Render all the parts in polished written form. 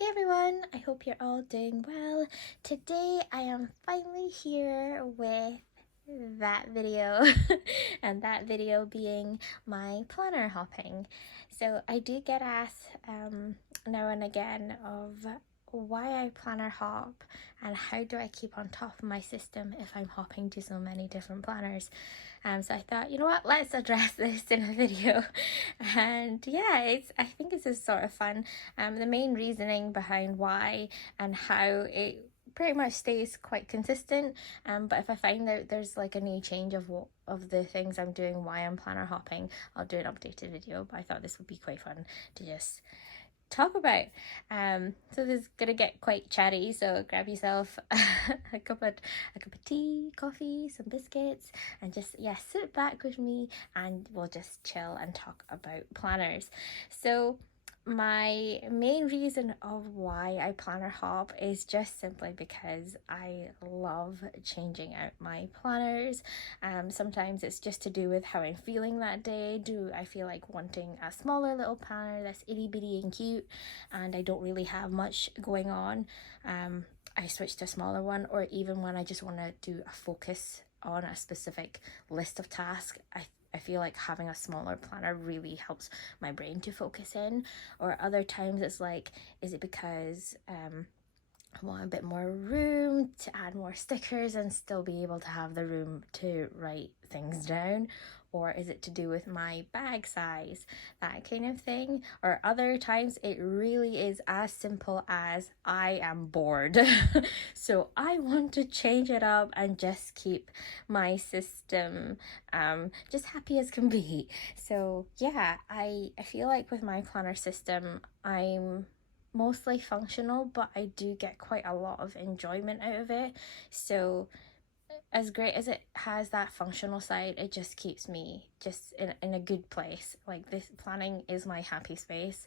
Hey everyone, I hope you're all doing well. Today I am finally here with that video and that video being my planner hopping. So I do get asked now and again of why I planner hop and how do I keep on top of my system if I'm hopping to so many different planners. So I thought, you know what, let's address this in a video. And yeah, I think it's just sort of fun. The main reasoning behind why and how it pretty much stays quite consistent, but if I find that there's like a new change of the things I'm doing, why I'm planner hopping, I'll do an updated video. But I thought this would be quite fun to just talk about. So this is gonna get quite chatty, so grab yourself a cup of tea, coffee, some biscuits, and just sit back with me and we'll just chill and talk about planners. So my main reason of why I planner hop is just simply because I love changing out my planners. Sometimes it's just to do with how I'm feeling that day. Do I feel like wanting a smaller little planner that's itty bitty and cute and I don't really have much going on? I switch to a smaller one, or even when I just want to do a focus on a specific list of tasks, I feel like having a smaller planner really helps my brain to focus in. Or other times it's like, is it because I want a bit more room to add more stickers and still be able to have the room to write things down? Or is it to do with my bag size, that kind of thing? Or other times it really is as simple as I am bored. So I want to change it up and just keep my system just happy as can be. So yeah, I feel like with my planner system, I'm mostly functional, but I do get quite a lot of enjoyment out of it. So as great as it has that functional side, it just keeps me just in a good place. Like, this planning is my happy space,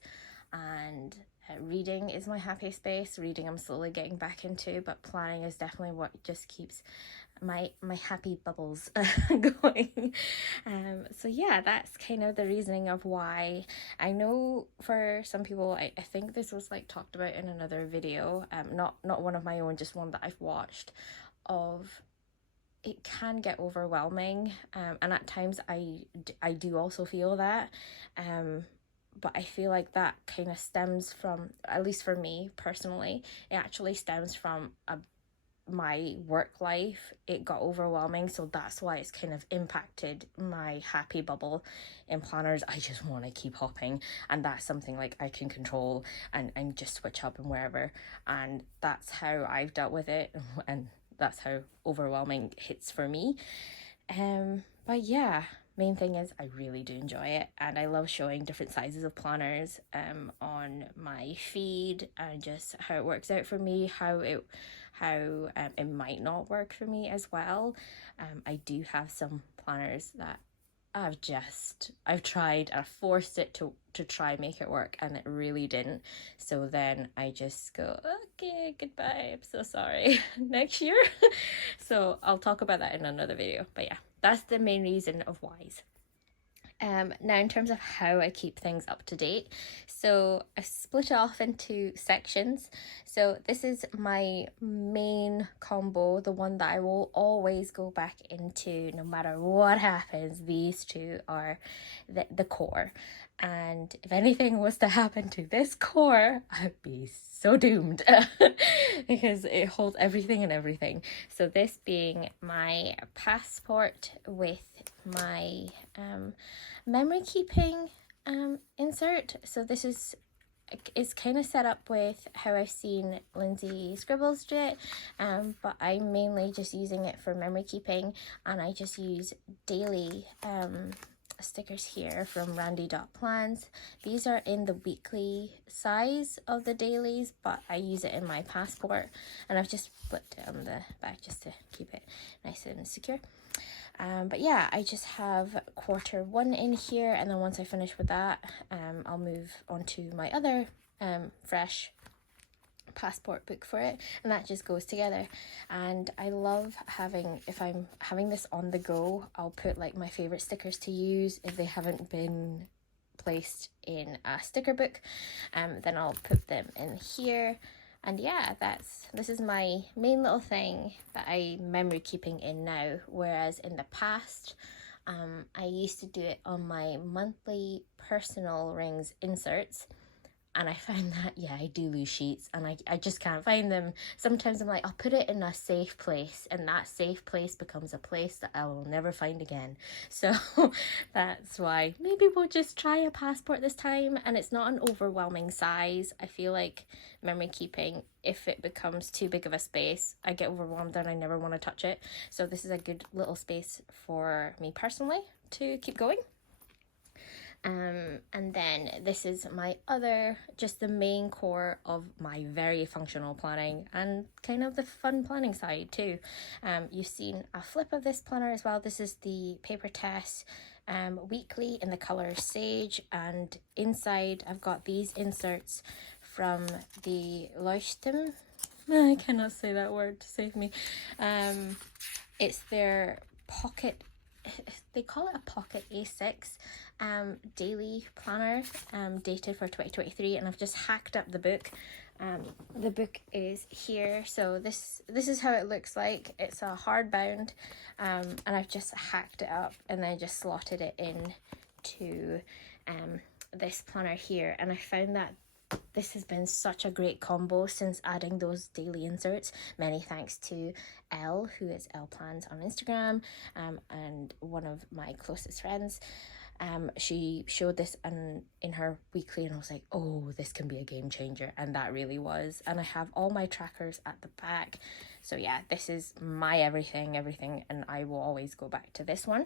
and reading is my happy space. Reading I'm slowly getting back into, but planning is definitely what just keeps my happy bubbles going. So yeah, that's kind of the reasoning of why. I know for some people, I think this was like talked about in another video, not one of my own, just one that I've watched, of it can get overwhelming, and at times I do also feel that, but I feel like that kind of stems from, at least for me personally, it actually stems from my work life. It got overwhelming, so that's why it's kind of impacted my happy bubble. In planners, I just want to keep hopping, and that's something like I can control and just switch up and wherever, and that's how I've dealt with it, and that's how overwhelming hits for me. But yeah, main thing is I really do enjoy it, and I love showing different sizes of planners on my feed, and just how it works out for me, how it might not work for me as well. I do have some planners that I've tried, I forced it to try make it work, and it really didn't. So then I just go, okay, goodbye, I'm so sorry, next year. So I'll talk about that in another video. But yeah, that's the main reason of whys. Now in terms of how I keep things up to date, so I split it off into sections. So this is my main combo, the one that I will always go back into no matter what happens. These two are the core, and if anything was to happen to this core, I'd be so doomed because it holds everything and everything. So this being my passport with my memory keeping insert. So this is kind of set up with how I've seen Lindsay Scribbles do it, but I'm mainly just using it for memory keeping, and I just use daily stickers here from Randy.Plans. These are in the weekly size of the dailies, but I use it in my passport, and I've just flipped it on the back just to keep it nice and secure. But yeah, I just have Q1 in here, and then once I finish with that, I'll move on to my other fresh passport book for it, and that just goes together. And I love having, if I'm having this on the go, I'll put like my favorite stickers to use if they haven't been placed in a sticker book. Then I'll put them in here. And yeah, this is my main little thing that I'm memory keeping in now, whereas in the past, I used to do it on my monthly personal rings inserts. And I find that, yeah, I do lose sheets and I just can't find them. Sometimes I'm like, I'll put it in a safe place, and that safe place becomes a place that I will never find again. So that's why maybe we'll just try a passport this time, and it's not an overwhelming size. I feel like memory keeping, if it becomes too big of a space, I get overwhelmed and I never want to touch it. So this is a good little space for me personally to keep going. And then this is my other, just the main core of my very functional planning and kind of the fun planning side too. You've seen a flip of this planner as well. This is the PaperTess weekly in the color Sage, and inside I've got these inserts from the Leuchten. I cannot say that word, to save me. It's their pocket, they call it a pocket A6 daily planner, dated for 2023, and I've just hacked up the book. The book is here, so this is how it looks like. It's a hardbound, and I've just hacked it up and then just slotted it in to this planner here, and I found that this has been such a great combo since adding those daily inserts. Many thanks to Elle, who is LittleRachPlans on Instagram, and one of my closest friends. She showed this in her weekly, and I was like, oh, this can be a game changer, and that really was. And I have all my trackers at the back, so yeah, this is my everything, and I will always go back to this one.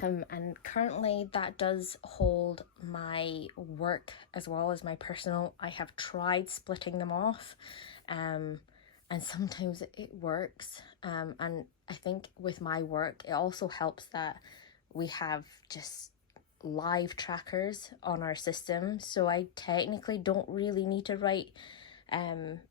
And currently that does hold my work as well as my personal. I have tried splitting them off, and sometimes it works, and I think with my work it also helps that we have just live trackers on our system, so I technically don't really need to write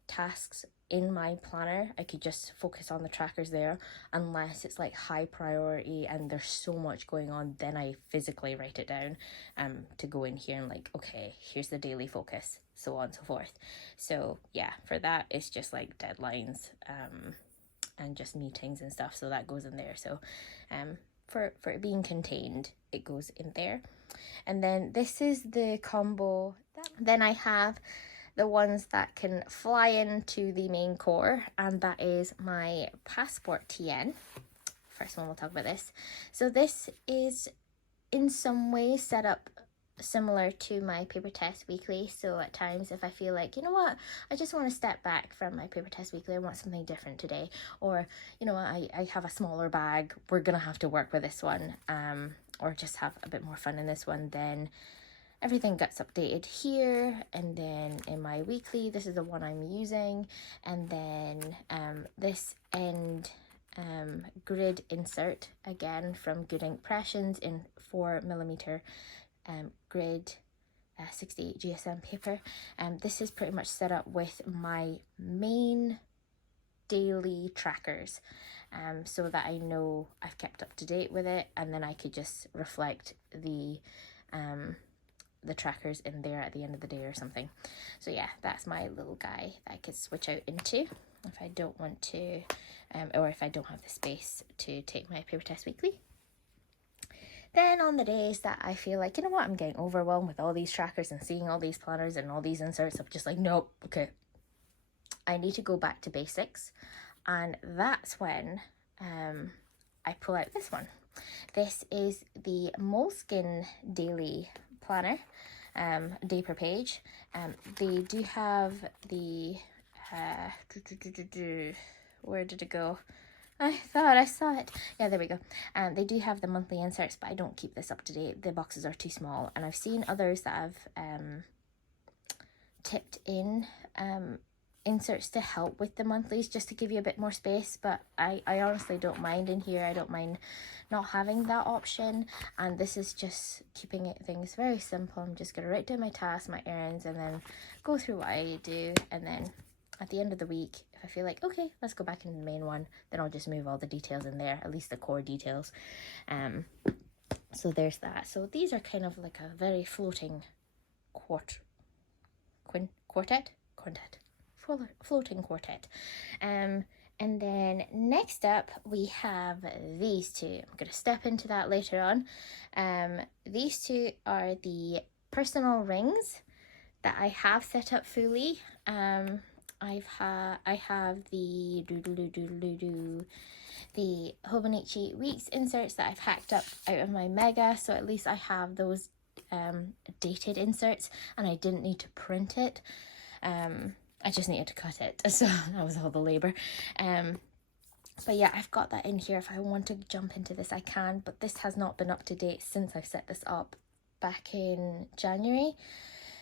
tasks in my planner. I could just focus on the trackers there, unless it's like high priority and there's so much going on, then I physically write it down to go in here and like, okay, here's the daily focus, so on and so forth. So yeah, for that it's just like deadlines and just meetings and stuff, so that goes in there. So for it being contained, it goes in there. And then this is the combo. Then I have the ones that can fly into the main core, and that is my Passport TN. First one, we'll talk about this. So this is in some ways set up similar to my PaperTess weekly. So at times if I feel like, you know what, I just want to step back from my PaperTess weekly, I want something different today, or you know what, I have a smaller bag, we're gonna have to work with this one, or just have a bit more fun in this one, then everything gets updated here. And then in my weekly, this is the one I'm using, and then this end grid insert again from Good Impressions in 4mm grid 68 GSM paper. This is pretty much set up with my main daily trackers, so that I know I've kept up to date with it, and then I could just reflect the trackers in there at the end of the day or something. So yeah, that's my little guy that I could switch out into if I don't want to, or if I don't have the space to take my PaperTess weekly. Then on the days that I feel like, you know what, I'm getting overwhelmed with all these trackers and seeing all these planners and all these inserts, I'm just like, nope, okay, I need to go back to basics. And that's when I pull out this one. This is the Moleskine Daily planner, day per page. They do have the where did it go? I thought I saw it. Yeah, there we go. They do have the monthly inserts, but I don't keep this up to date. The boxes are too small, and I've seen others that have tipped in inserts to help with the monthlies, just to give you a bit more space, but I honestly don't mind in here. I don't mind not having that option, and this is just keeping things very simple. I'm just going to write down my tasks, my errands, and then go through what I do, and then at the end of the week, if I feel like, okay, let's go back into the main one, then I'll just move all the details in there, at least the core details. So there's that. So these are kind of like a very floating floating quartet. And then next up we have these two. I'm going to step into that later on. These two are the personal rings that I have set up fully. I have the the Hobonichi Weeks inserts that I've hacked up out of my Mega, so at least I have those dated inserts, and I didn't need to print it. I just needed to cut it, so that was all the labor. But yeah, I've got that in here. If I want to jump into this, I can, but this has not been up to date since I set this up back in January.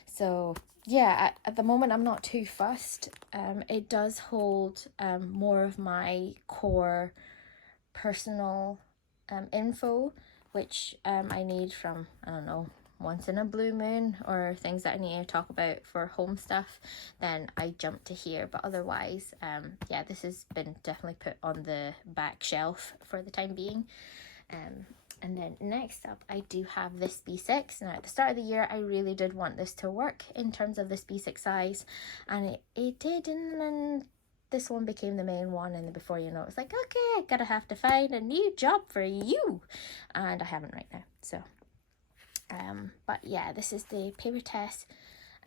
So yeah, at the moment I'm not too fussed. It does hold more of my core personal info, which I need from, I don't know, once in a blue moon, or things that I need to talk about for home stuff, then I jump to here. But otherwise, yeah, this has been definitely put on the back shelf for the time being. And then next up, I do have this B6. Now, at the start of the year, I really did want this to work in terms of this B6 size, and it did, and then this one became the main one, and before you know it, it's like, okay, I have to find a new job for you, and I haven't right now. So but yeah, this is the PaperTess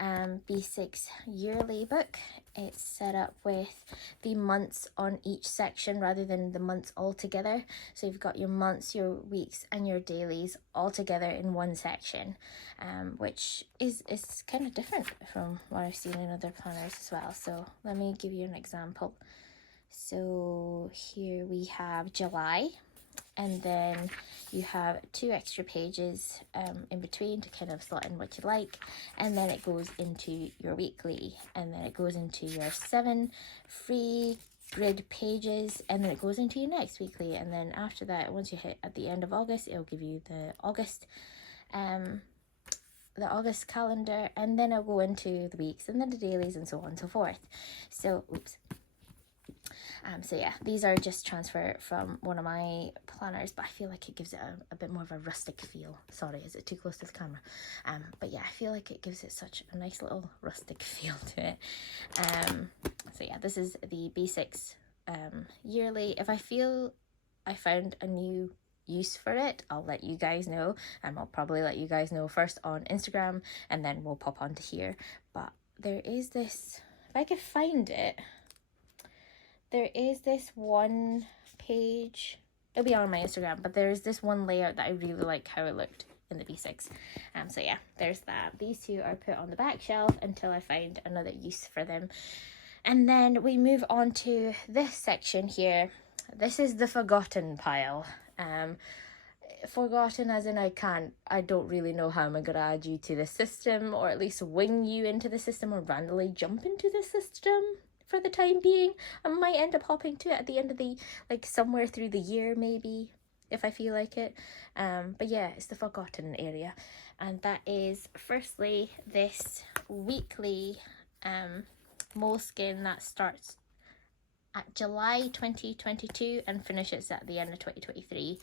B6 yearly book. It's set up with the months on each section rather than the months all together. So you've got your months, your weeks, and your dailies all together in one section, which is kind of different from what I've seen in other planners as well. So let me give you an example. So here we have July, and then you have 2 extra pages in between to kind of slot in what you like, and then it goes into your weekly, and then it goes into your 7 free grid pages, and then it goes into your next weekly, and then after that, once you hit at the end of August, it'll give you the August calendar, and then it'll go into the weeks and then the dailies and so on and so forth. So so yeah, these are just transfer from one of my planners, but I feel like it gives it a bit more of a rustic feel. Sorry, is it too close to the camera? But yeah, I feel like it gives it such a nice little rustic feel to it. So yeah, this is the B6 yearly. If I feel I found a new use for it, I'll let you guys know. I'll probably let you guys know first on Instagram, and then we'll pop onto here. But there is this, if I could find it, there is this one page, it'll be on my Instagram, but there's this one layout that I really like how it looked in the B6. So yeah, there's that. These two are put on the back shelf until I find another use for them. And then we move on to this section here. This is the forgotten pile. Forgotten as in I don't really know how I'm going to add you to the system, or at least wing you into the system, or randomly jump into the system. For the time being, I might end up hopping to it at the end of the, like somewhere through the year maybe, if I feel like it. But yeah, it's the forgotten area, and that is firstly this weekly Moleskine that starts at July 2022 and finishes at the end of 2023.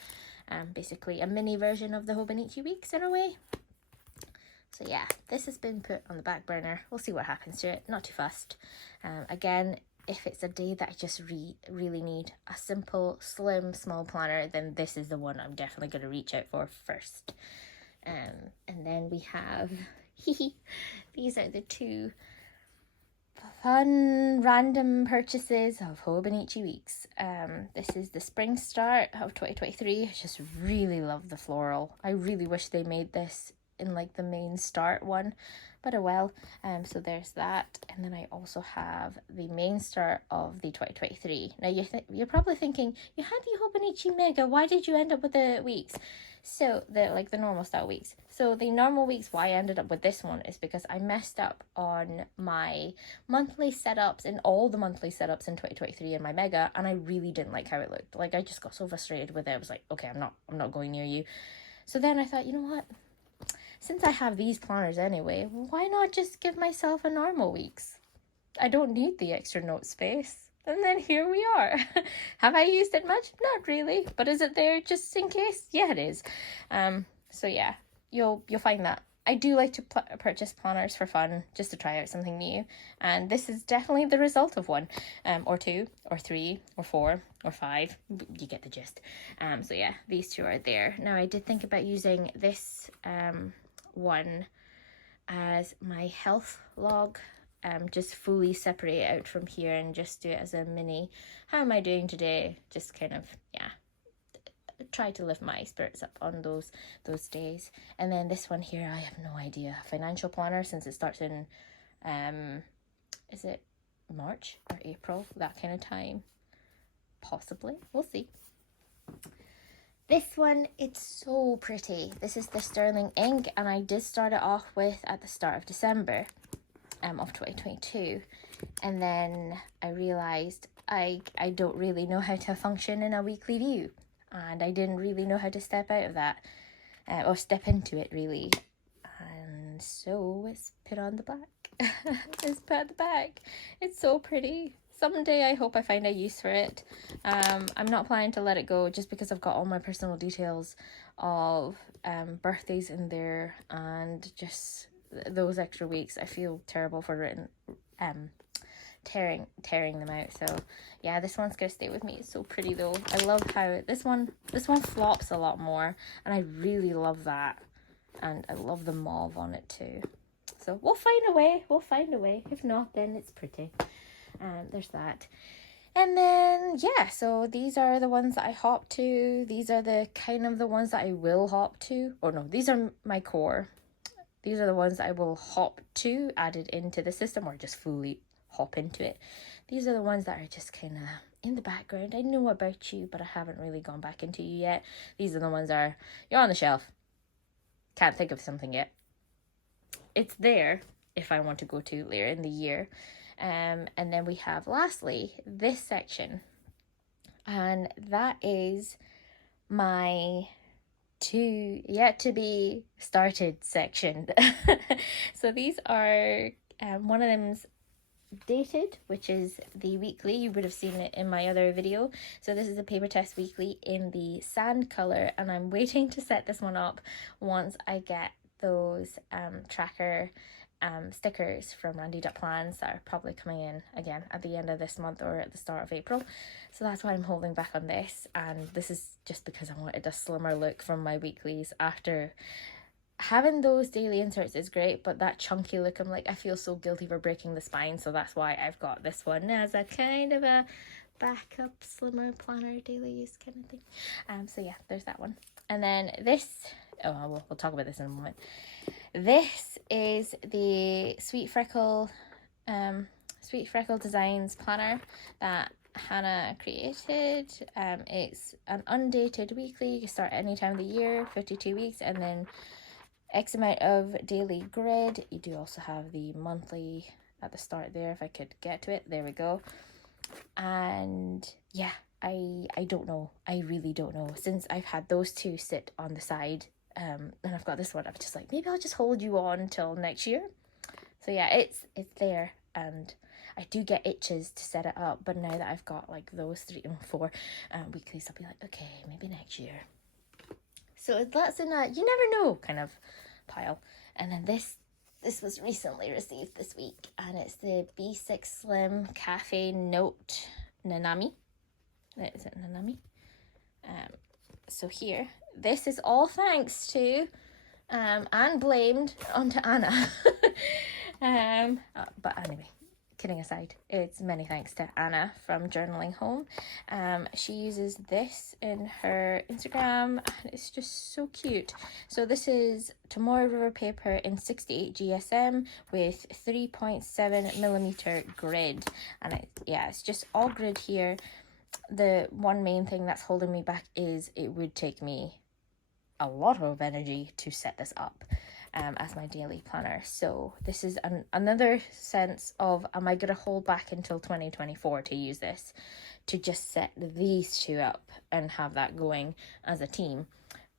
Basically a mini version of the Hobonichi weeks in a way. So yeah, this has been put on the back burner. We'll see what happens to it. Not too fussed. Again, if it's a day that I just really need a simple, slim, small planner, then this is the one I'm definitely going to reach out for first. And then we have, these are the 2 fun random purchases of Hobonichi weeks. This is the spring start of 2023. I just really love the floral. I really wish they made this in like the main start one, but oh well. So there's that, and then I also have the main start of the 2023. Now you're probably thinking, you had the Hobonichi Mega, why did you end up with the weeks? So the normal style weeks. So the normal weeks, why I ended up with this one is because I messed up on my monthly setups, and all the monthly setups in 2023 in my Mega, and I really didn't like how it looked. Like I just got so frustrated with it. I was like, okay, I'm not going near you. So then I thought, you know what? Since I have these planners anyway, why not just give myself a normal weeks? I don't need the extra note space. And then here we are. Have I used it much? Not really. But is it there just in case? Yeah, it is. So yeah, you'll find that. I do like to purchase planners for fun, just to try out something new. And this is definitely the result of one, or two, or three, or four, or five. You get the gist. So yeah, these two are there. Now I did think about using this one as my health log. Just fully separate it out from here and just do it as a mini, how am I doing today? Just kind of, yeah, try to lift my spirits up on those days. And then this one here, I have no idea. Financial planner, since it starts in, is it March or April? That kind of time. Possibly. We'll see. This one, it's so pretty. This is the sterling ink, and I did start it off with at the start of December of 2022, and then I realized I don't really know how to function in a weekly view, and I didn't really know how to step out of that, or step into it really, and so it's put on the back. It's put at the back. It's so pretty. Someday I hope I find a use for it. I'm not planning to let it go just because I've got all my personal details of birthdays in there, and just those extra weeks. I feel terrible for tearing them out. So yeah, this one's gonna stay with me. It's so pretty though. I love how this one flops a lot more, and I really love that, and I love the mauve on it too. So we'll find a way. If not, then it's pretty. There's that. And then yeah, so these are the ones that I hop to. These are the kind of the ones that I will hop to, or no, these are my core. These are the ones that I will hop to, added into the system, or just fully hop into it. These are the ones that are just kind of in the background. I know about you, but I haven't really gone back into you yet. These are the ones that are, you're on the shelf. Can't think of something yet. It's there if I want to go to later in the year. And then we have lastly this section, and that is my yet to be started section. So these are one of them's dated, which is the weekly. You would have seen it in my other video. So this is a Paper Test Weekly in the sand color, and I'm waiting to set this one up once I get those tracker stickers from YvonnePlans that are probably coming in again at the end of this month or at the start of April. So that's why I'm holding back on this, and this is just because I wanted a slimmer look from my weeklies. After having those daily inserts is great, but that chunky look, I'm like, I feel so guilty for breaking the spine, so that's why I've got this one as a kind of a backup slimmer planner daily use kind of thing. So yeah, there's that one. And then this, we'll talk about this in a moment. This is the SweetFreckledDesigns planner that Hannah created. It's an undated weekly. You can start any time of the year, 52 weeks, and then X amount of daily grid. You do also have the monthly at the start there, if I could get to it. There we go. And yeah, I don't know. I really don't know. Since I've had those two sit on the side, and I've got this one, I'm just like, maybe I'll just hold you on till next year. So yeah, it's there, and I do get itches to set it up, but now that I've got like those 3 and 4 weeklies, I'll be like, okay, maybe next year. So that's in a you never know kind of pile. And then this was recently received this week, and it's the B6 Slim Cafe Note Nanami. Is it Nanami? So here, this is all thanks to and blamed onto Anna. But anyway, kidding aside, it's many thanks to Anna from Journaling Home. She uses this in her Instagram, and it's just so cute. So this is Tomorrow River paper in 68 GSM with 3.7 millimeter grid, and it's just all grid here. The one main thing that's holding me back is it would take me a lot of energy to set this up as my daily planner. So this is another sense of, am I going to hold back until 2024 to use this, to just set these two up and have that going as a team?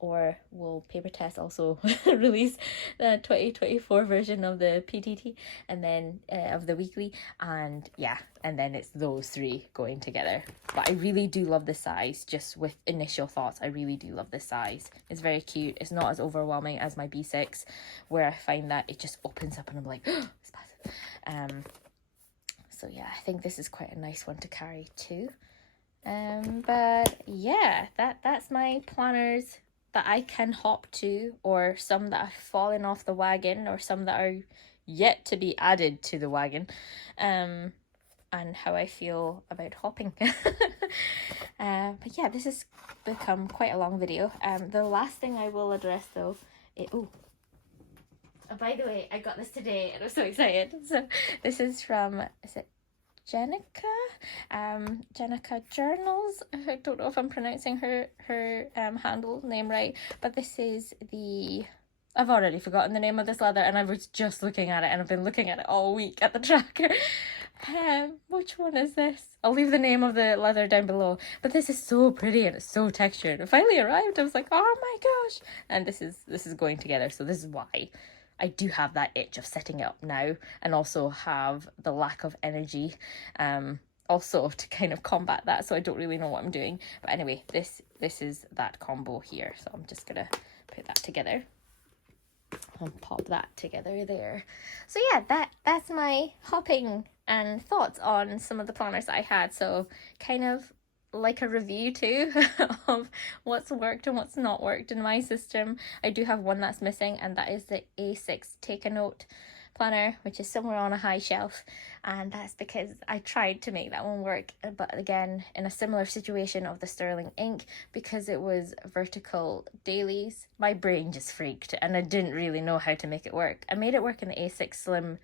or will PaperTess also release the 2024 version of the PTT and then of the weekly, and yeah, and then it's those three going together. But I really do love the size. Just with initial thoughts, I really do love the size. It's very cute. It's not as overwhelming as my B6, where I find that it just opens up and I'm like, oh, it's massive. So yeah, I think this is quite a nice one to carry too. But yeah, that's my planners that I can hop to, or some that have fallen off the wagon, or some that are yet to be added to the wagon, and how I feel about hopping. But yeah, this has become quite a long video. The last thing I will address though, oh, by the way, I got this today and I'm so excited. So this is from, is it Jenica Journals? I don't know if I'm pronouncing her handle name right, but this is I've already forgotten the name of this leather, and I was just looking at it, and I've been looking at it all week at the tracker. Which one is this? I'll leave the name of the leather down below, but this is so pretty and it's so textured. It finally arrived. I was like, oh my gosh. And this is going together, so this is why I do have that itch of setting it up now, and also have the lack of energy also to kind of combat that, so I don't really know what I'm doing. But anyway, this is that combo here, so I'm just gonna put that together and pop that together there. So yeah, that's my hopping and thoughts on some of the planners that I had. So kind of like a review too of what's worked and what's not worked in my system. I do have one that's missing, and that is the A6 Take a Note planner, which is somewhere on a high shelf, and that's because I tried to make that one work, but again in a similar situation of the sterling ink, because it was vertical dailies, my brain just freaked and I didn't really know how to make it work. I made it work in the A6 Slim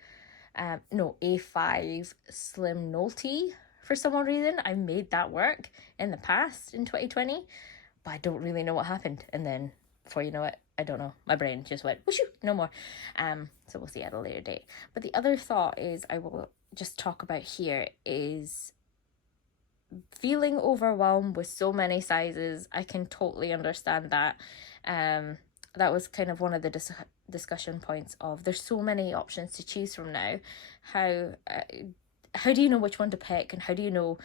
A5 Slim Nolte. For some reason, I made that work in the past in 2020, but I don't really know what happened. And then, before you know it, I don't know, my brain just went, whooshoo, no more. So we'll see at a later date. But the other thought is, I will just talk about here, is feeling overwhelmed with so many sizes. I can totally understand that. That was kind of one of the discussion points of, there's so many options to choose from now. How do you know which one to pick, and how do you know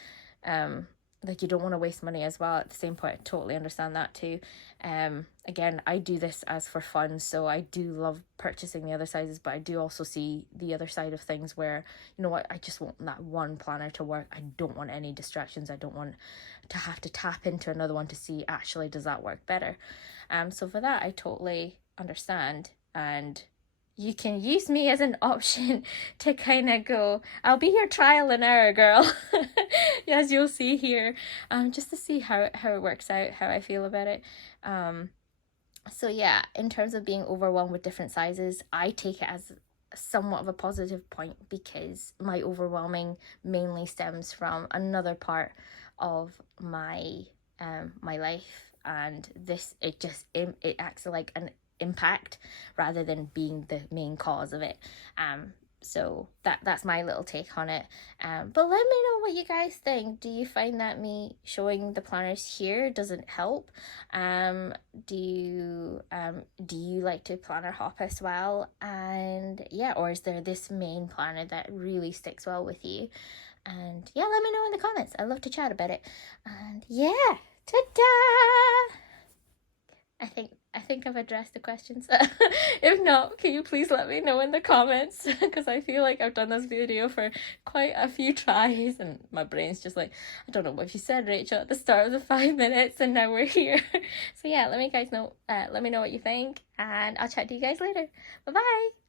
like you don't want to waste money as well at the same point? I totally understand that too. Again, I do this as for fun, so I do love purchasing the other sizes, but I do also see the other side of things where, you know what, I just want that one planner to work. I don't want any distractions. I don't want to have to tap into another one to see, actually, does that work better? So for that, I totally understand, and you can use me as an option to kind of go, I'll be your trial and error girl, as you'll see here, just to see how it works out, how I feel about it. So yeah, in terms of being overwhelmed with different sizes, I take it as somewhat of a positive point, because my overwhelming mainly stems from another part of my my life, and it acts like an impact rather than being the main cause of it. So that's my little take on it. But let me know what you guys think. Do you find that me showing the planners here doesn't help? Do you like to planner hop as well? And yeah, or is there this main planner that really sticks well with you? And yeah, let me know in the comments. I love to chat about it. And yeah, ta-da! I think I've addressed the questions. If not, can you please let me know in the comments? Because I feel like I've done this video for quite a few tries, and my brain's just like, I don't know what you said, Rachel, at the start of the 5 minutes, and now we're here. So yeah, let me know what you think, and I'll chat to you guys later. Bye bye.